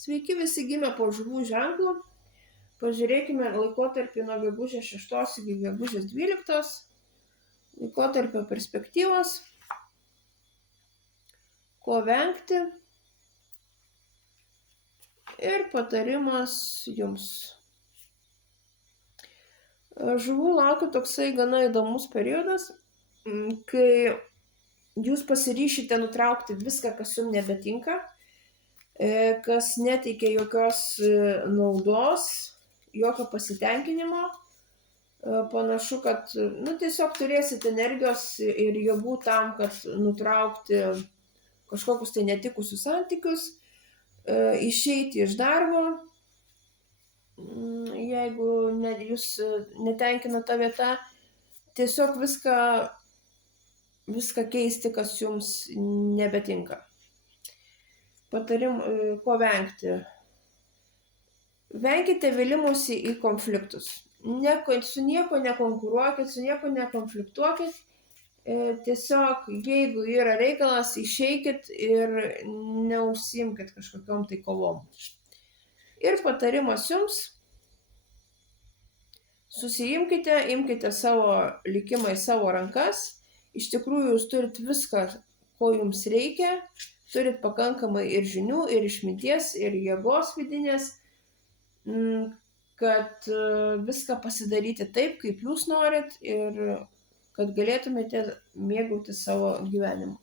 Sveiki visi gimę po žuvų ženklu. Pažiūrėkime laikotarpį nuo gegužės 6 iki gegužės 12. Laikotarpio perspektyvos. Ko vengti. Ir patarimas jums. Žuvų laukia toksai gana įdomus periodas, kai jūs pasiryšite nutraukti viską, kas jums nebetinka, kas neteikia jokios naudos, jokio pasitenkinimo. Panašu, kad tiesiog turėsite energijos ir jėgų tam, kad nutraukti kažkokius tai netikusius santykius, išeiti iš darbo, jeigu jūs netenkina ta vieta, tiesiog viską keisti, kas jums nebetinka. Ko vengti. Venkite vėlimusi į konfliktus. Su nieko nekonkuruokit, su nieko nekonfliktuokit. Tiesiog, jeigu yra reikalas, išeikit ir neužsiimkit kažkokiom tai kovom. Ir patarimas jums. Susijimkite, imkite savo likimą į savo rankas. Iš tikrųjų, jūs turit viską, ko jums reikia. Turit pakankamai ir žinių, ir išminties, ir jėgos vidinės, kad viską pasidaryti taip, kaip jūs norit ir kad galėtumėte mėgauti savo gyvenimu.